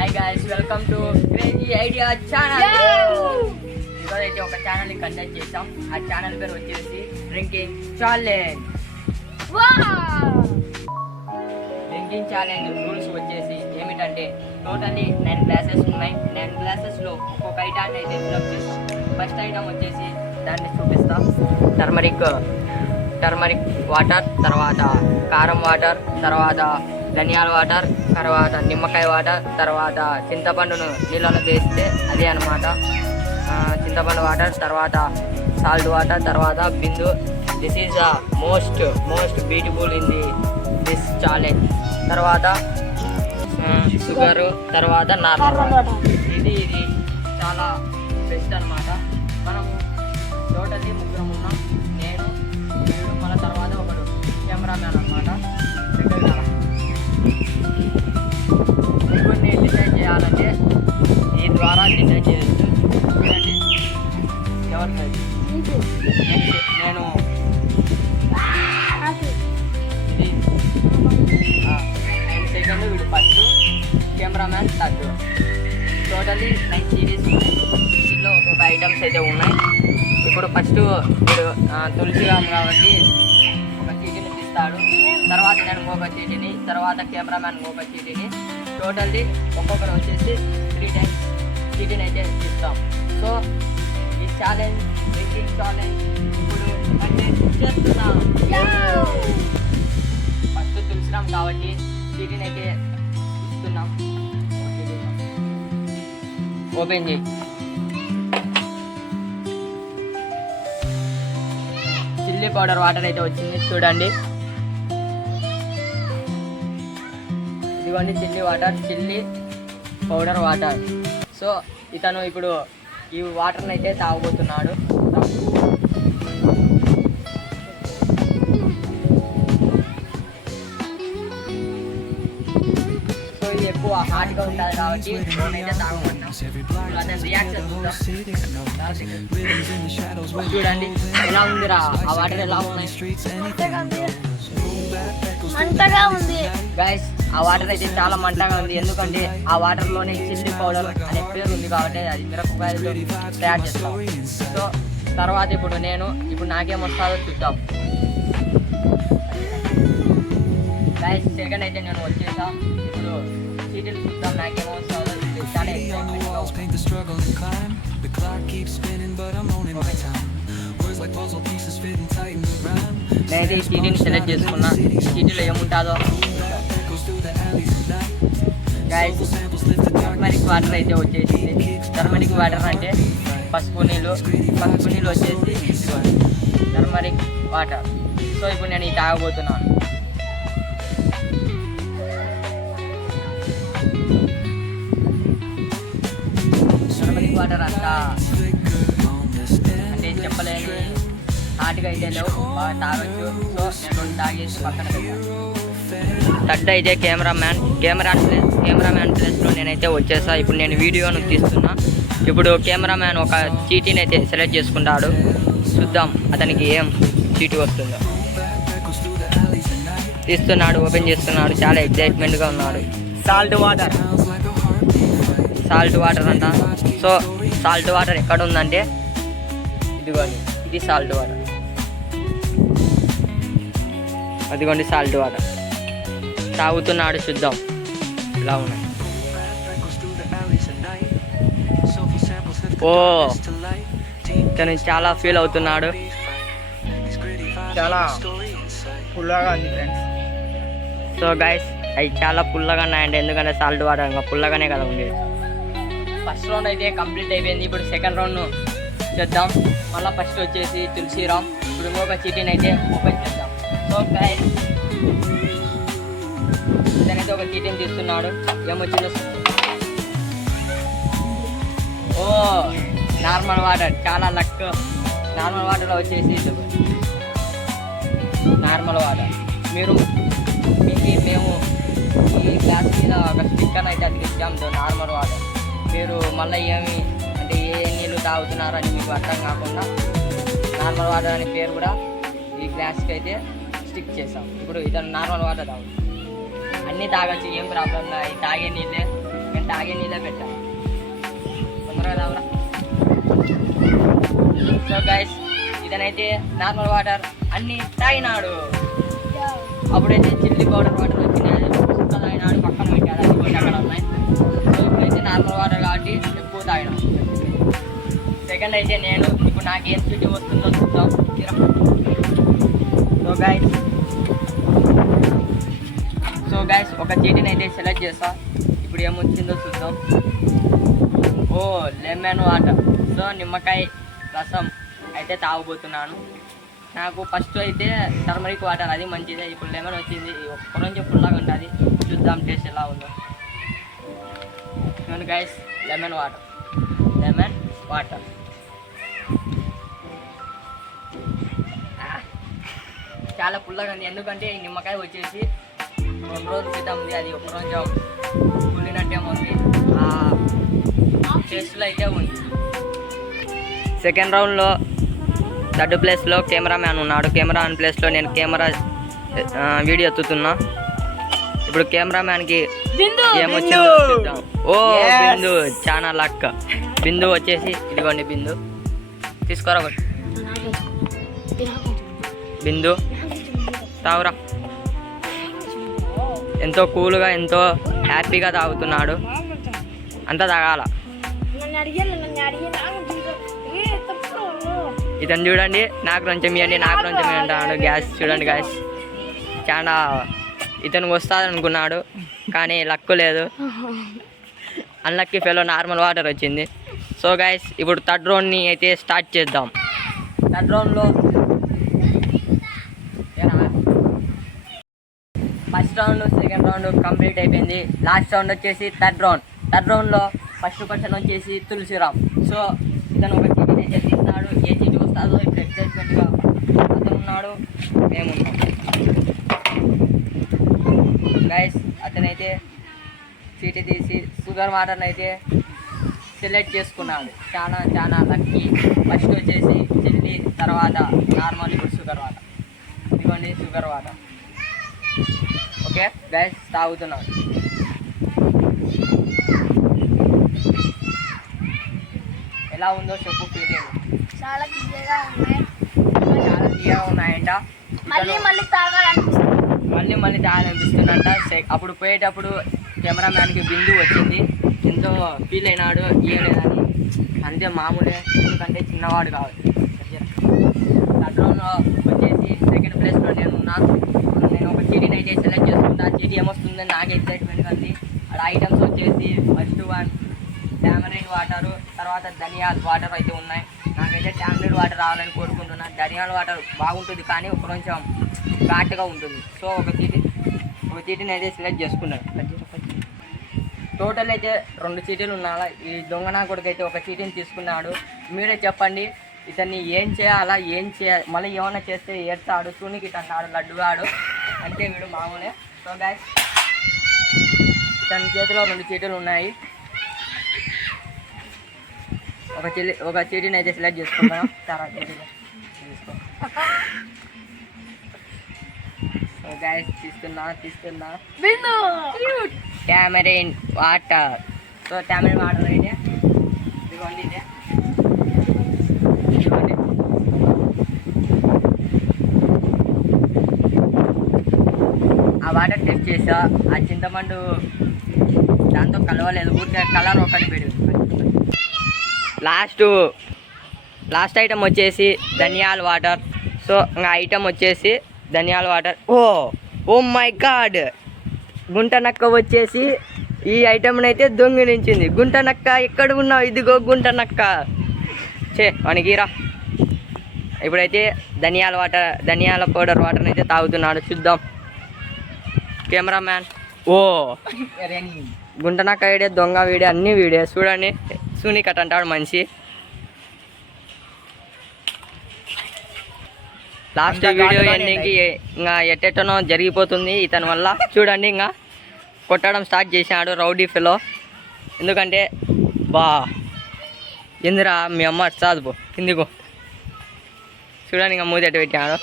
Hi guys, welcome to crazy idea channel. ఈరోజైతే ఒక channel ని కండక్ట్ చేసాం. ఆ ఛానల్ పేరు వచ్చేసి drinking challenge. Drinking challenge rules వచ్చేసి ఏమిటంటే టోటల్లీ 9 గ్లాసెస్ ఉన్నాయి. 9 గ్లాసెస్ లో ఒక్కొక్క ఐటాన్ని అయితే ఫిల్అప్ చేస్తాం. ఫస్ట్ ఐటమ్ వచ్చేసి దాన్ని చూపిస్తాం. టర్మరిక్ వాటర్, తర్వాత కారం వాటర్, తర్వాత ధనియాల వాటర్, తర్వాత నిమ్మకాయ వాటర్, తర్వాత చింతపండును నీళ్ళలో వేస్తే అదే అనమాట చింతపండు వాటర్, తర్వాత సాల్ట్ వాటర్, తర్వాత బిందు. This is the most beautiful in this challenge. తర్వాత షుగరు, తర్వాత నార్మల్ వాటర్. ఇది చాలా బెస్ట్ అనమాట. మనము టోటల్లీ ముగ్గురం ఉన్నాం. నేను, వీడు, మళ్ళీ తర్వాత ఒకడు కెమెరామ్యాన్ అనమాట. ఇప్పుడు నేను డిసైడ్ చేయాలంటే ఈ ద్వారా డిసైడ్ చేయొచ్చు. చూడండి ఎవరి సైజ్ నేను సెకండ్, వీడు first, cameraman third. Totally 9 series ఉన్నాయి. దీనిలో ఒక్కొక్క ఐటమ్స్ అయితే ఉన్నాయి. ఇప్పుడు ఫస్ట్ వీడు తులసిరామ్ కాబట్టి ఒక చీటీని తీస్తాడు. తర్వాత నేను ఇంకొక చీటీని, తర్వాత కెమెరామ్యాన్ ఇంకొక చీటీని. టోటల్లీ ఒక్కొక్కరు వచ్చేసి 3 టైమ్స్ చీటీని అయితే తీస్తాం. సో ఈ ఛాలెంజ్, డ్రింకింగ్ ఛాలెంజ్ ఇప్పుడు చేస్తున్నాం. ఫస్ట్ తులసిరామ్ కాబట్టి చీటీని అయితే ఇస్తున్నాం. ఓపెన్ చేయి. చిల్లీ పౌడర్ వాటర్ అయితే వచ్చింది చూడండి. ఇదిగోండి chilli water, chilli powder water. So ఇతను ఇప్పుడు ఈ వాటర్ని అయితే తాగబోతున్నాడు. సో ఇది ఎక్కువ హాట్గా ఉంటుంది కాబట్టి నేనైతే తాగమన్నాం. అతని రియాక్షన్ చూడండి ఎలా ఉందిరా, ఆ వాటర్ ఎలా ఉన్నాయి. మంటగా ఉంది గైస్, ఆ వాటర్ అయితే చాలా మంటగా ఉంది. ఎందుకంటే ఆ వాటర్ లోనే చిల్లీ పౌడర్ అనే పేరు ఉంది కాబట్టి అది మిరపకాయలతో తయారు చేస్తాం. సో తర్వాత ఇప్పుడు నాకేం వస్తుందో చూద్దాం. గైస్ సెకండ్ అయితే నేను వచ్చేసా. ఇప్పుడు చీటీలు చూద్దాం నాకేమో వస్తుందో. చాలా నేనైతే ఈ చీటీని సెలెక్ట్ చేసుకున్నా. చీటీలో ఏముంటుందో. గైస్ టర్మరిక్ వాటర్ అయితే వచ్చేసింది. టర్మరిక్ వాటర్ అంటే పసుపు నీళ్ళు వచ్చేసి టర్మరిక్ వాటర్. సో ఇప్పుడు నేను ఇది తాగబోతున్నాను. టర్మరిక్ వాటర్ అంతా అంటే చెప్పలేని హాట్గా అయితే లేవు, బాగా తాగొచ్చు. సో నేను 2 తాగేసి పక్కన పెట్టాను. థర్డ్ అయితే కెమెరామ్యాన్ ప్లేస్లో నేనైతే వచ్చేసా. ఇప్పుడు నేను వీడియోను తీస్తున్నా. ఇప్పుడు కెమెరామ్యాన్ ఒక చీటీని అయితే సెలెక్ట్ చేసుకుంటాడు. చూద్దాం అతనికి ఏం చీటీ వస్తుందో. తీస్తున్నాడు, ఓపెన్ చేస్తున్నాడు. చాలా ఎగ్జైట్మెంట్గా ఉన్నాడు. సాల్ట్ వాటర్ అంట. సో సాల్ట్ వాటర్ ఎక్కడ ఉందంటే ఇదిగోండి, ఇది సాల్ట్ వాటర్. అదిగోండి సాల్ట్ వాటర్. తాగుతున్నాడు, చూద్దాం ఇలా ఉన్నాయి. ఓ తను చాలా ఫీల్ అవుతున్నాడు. చాలా పుల్లగా ఉంది ఫ్రెండ్స్. సో గైస్ అవి చాలా పుల్లగా ఉన్నాయండి. ఎందుకంటే సాల్ట్ వాటర్ ఇంకా పుల్లగానే కదా ఉండేది. ఫస్ట్ రౌండ్ అయితే కంప్లీట్ అయిపోయింది. ఇప్పుడు సెకండ్ రౌండ్ చేద్దాం. మళ్ళీ ఫస్ట్ వచ్చేసి తులసిరామ్. ఇప్పుడు ఇంకొక చీటీని అయితే ఓపెన్ చేద్దాం. సో గైస్ ఇతనైతే ఒక చీటీని తీస్తున్నాడు. ఏమొచ్చిందో ఓ నార్మల్ వాటర్. చాలా లక్. నార్మల్ వాటర్ వచ్చేసి నార్మల్ వాటర్. మేము ఈ గ్లాస్ మీద ఒక స్టిక్కర్ అయితే అతికిచ్చాం నార్మల్ వాటర్. మీరు మళ్ళీ ఏమి అంటే ఏ నీళ్ళు తాగుతున్నారని మీకు అర్థం కాకుండా నార్మల్ వాటర్ అనే పేరు కూడా ఈ గ్లాస్కి అయితే స్టిక్ చేసాం. ఇప్పుడు ఇతను నార్మల్ వాటర్ తాగుతాం. అన్నీ తాగొచ్చు, ఏం ప్రాబ్లం లేదు. తాగే నీళ్ళే నేను తాగే నీళ్ళే పెట్టాలి. తొందరగా తాగురా. సో గైస్ ఇతనైతే నార్మల్ వాటర్ అన్నీ తాగినాడు. అప్పుడైతే చిల్లీ పౌడర్ వాటర్ వచ్చింది, అది చుక్క తాగినాడు, పక్కన పెట్టాడు, అది కొన్ని అక్కడ ఉన్నాయి. సో ఇప్పుడైతే నార్మల్ వాటర్ కాబట్టి ఎక్కువ తాగినాడు. సెకండ్ అయితే నేను ఇప్పుడు నాకు ఏం చీటీ వస్తుందో చూద్దాం. సో గైస్ ఒక చీటీని అయితే సెలెక్ట్ చేస్తా. ఇప్పుడు ఏమొచ్చిందో చూద్దాం. ఓ లెమన్ వాటర్. సో నిమ్మకాయ రసం అయితే తాగబోతున్నాను. నాకు ఫస్ట్ అయితే టర్మరిక్ వాటర్, అది మంచిదే. ఇప్పుడు లెమన్ వచ్చింది, ఒక్క రోజు ఫుల్లాగా ఉంటుంది. చూద్దాం టేస్ట్ ఎలా ఉందో. చూడండి గైస్, లెమన్ వాటర్. చాలా పుల్లగా ఉంది, ఎందుకంటే ఈ నిమ్మకాయ వచ్చేసి 2 రోజుల క్రితం ఉంది. అది ఒక రోజు కుళ్ళినట్టేమో ఉంది, ఆ టేస్ట్లో అయితే ఉంది. సెకండ్ రౌండ్లో థర్డ్ ప్లేస్లో కెమెరామ్యాన్ ఉన్నాడు. కెమెరామ్యాన్ ప్లేస్లో నేను వీడియో ఎత్తుతున్నా. ఇప్పుడు కెమెరామ్యాన్కి ఏమొచ్చిందో చూద్దాం. ఓ బిందు, చాలా లక్. బిందు వచ్చేసి ఇదిగోండి, బిందు తీసుకోరా. బిందు తాగురా. ఎంతో కూల్గా ఎంతో హ్యాపీగా తాగుతున్నాడు. అంతా తాగాల. ఇతను చూడండి, నాకు కొంచెం ఇవ్వండి, నాకు కొంచెం అంటాడు. గ్యాస్ చూడండి గ్యాస్, చాలా ఇతను వస్తాదనుకున్నాడు కానీ లక్కు లేదు. అన్లక్కీ ఫెలో నార్మల్ వాటర్ వచ్చింది. సో గైస్ ఇప్పుడు థర్డ్ రౌండ్ని అయితే స్టార్ట్ చేద్దాం. థర్డ్ రౌండ్లో first round second round complete అయిపోయింది. లాస్ట్ రౌండ్ వచ్చేసి థర్డ్ రౌండ్. థర్డ్ రౌండ్లో ఫస్ట్ పర్సన్ వచ్చేసి తులసిరామ్. సో ఇతను ఒక చీటీని అయితే తీసినాడు. ఏ చీటీ వస్తుందో ఇప్పుడు ఎక్సైట్మెంట్గా అతను ఉన్నాడు, మేమున్నాం. గైస్ అతనైతే చీటీ తీసి షుగర్ వాటర్ని అయితే సెలెక్ట్ చేసుకున్నాడు. చాలా లక్కీ. ఫస్ట్ వచ్చేసి చిల్లీ, తర్వాత నార్మల్, ఇప్పుడు షుగర్ వాటర్. ఇదిగోండి షుగర్ వాటర్. ఓకే గైస్ తాగుతున్నాను. ఎలా ఉందో చెప్పు ఫీలింగ్. చాలా తీయగా ఉన్నాయంట. మళ్ళీ తాగాలనిపిస్తుందంట. అప్పుడు పోయేటప్పుడు కెమెరామ్యాన్కి బిందు వచ్చింది, ఎంతో ఫీల్ అయినాడు, ఇవ్వలేదని. అంతే మామూలే, ఎందుకంటే చిన్నవాడు కాబట్టి. థర్డ్ రౌండ్లో వచ్చేసి సెకండ్ ప్లేస్లో నేను ఒక చీటీని అయితే సెలెక్ట్ చేసుకుంటా. చీటీ ఏమొస్తుందని నాకు ఎక్సైట్మెంట్గా ఉంది. అక్కడ ఐటమ్స్ వచ్చేసి ఫస్ట్ వన్ టామరైన్ వాటరు, తర్వాత ధనియాల వాటర్ అయితే ఉన్నాయి. నాకైతే టామరైన్ వాటర్ రావాలని కోరుకుంటున్నాను. ధనియాల వాటర్ బాగుంటుంది కానీ ఒక కొంచెం ఘాటుగా ఉంటుంది. సో ఒక చీటీని అయితే సెలెక్ట్ చేసుకున్నాను. టోటల్ అయితే 2 చీటీలు ఉన్నాయి. ఈ దొంగనా కొడుకైతే ఒక చీటీని తీసుకున్నాడు. మీరే చెప్పండి, ఇతన్ని ఏం చేయాలి, మళ్ళీ ఏమైనా చేస్తే ఏడ్చాడు, తూనికి అన్నాడు, లడ్డుగాడు. అంటే వీడు మామూలే. సో గైస్ ఇతని చేతిలో 2 చీటీలు ఉన్నాయి. ఒక చీటీని అయితే సెలెక్ట్ చేసుకుంటాం. చాలా చీటీలు తీసుకో. సో గైస్ తీస్తున్నా టామరైన్ వాటర్. సో టామరైన్ వాటర్ అయితే ఇదిగోండి, ఆ వాటర్ టెస్ట్ చేసా. ఆ చింతపండు దాంతో కలవలేదు, ఊరికే కలర్ ఒకటి పెరిగింది. లాస్ట్ ఐటమ్ వచ్చేసి ధనియాల వాటర్. సో ఇంకా ఐటమ్ వచ్చేసి ధనియాల వాటర్. ఓ మై గాడ్, గుంట నక్క వచ్చేసి ఈ ఐటమ్ని అయితే దొంగిలించింది. గుంట నక్క ఎక్కడ ఉన్నావు? ఇదిగో గుంట నక్క. వణిగిరా. ఇప్పుడైతే ధనియాల పౌడర్ వాటర్ని అయితే తాగుతున్నాడు. చూద్దాం. కెమెరామ్యాన్ గుంట నక్క వీడియో, దొంగ వీడియో, అన్ని వీడియో చూడండి. సూని కట్ అంటాడు మనిషి. లాస్ట్ వీడియో ఎండింగ్కి ఇంకా ఎట్టెట్టనో జరిగిపోతుంది ఇతని వల్ల. చూడండి, ఇంకా కొట్టడం స్టార్ట్ చేశాడు రౌడీ ఫెలో. ఎందుకంటే ఎందురా మీ అమ్మ చాదుపో కిందికో. చూడండి, ఇంకా మూతి ఎట్టు పెట్టాడు.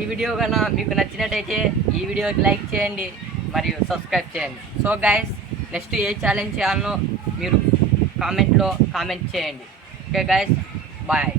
ఈ వీడియో కన్నా మీకు నచ్చినట్టయితే ఈ వీడియోకి లైక్ చేయండి మరియు సబ్స్క్రైబ్ చేయండి. సో గైస్ నెక్స్ట్ ఏ ఛాలెంజ్ చేయాలనో మీరు కామెంట్ చేయండి. Okay guys, bye.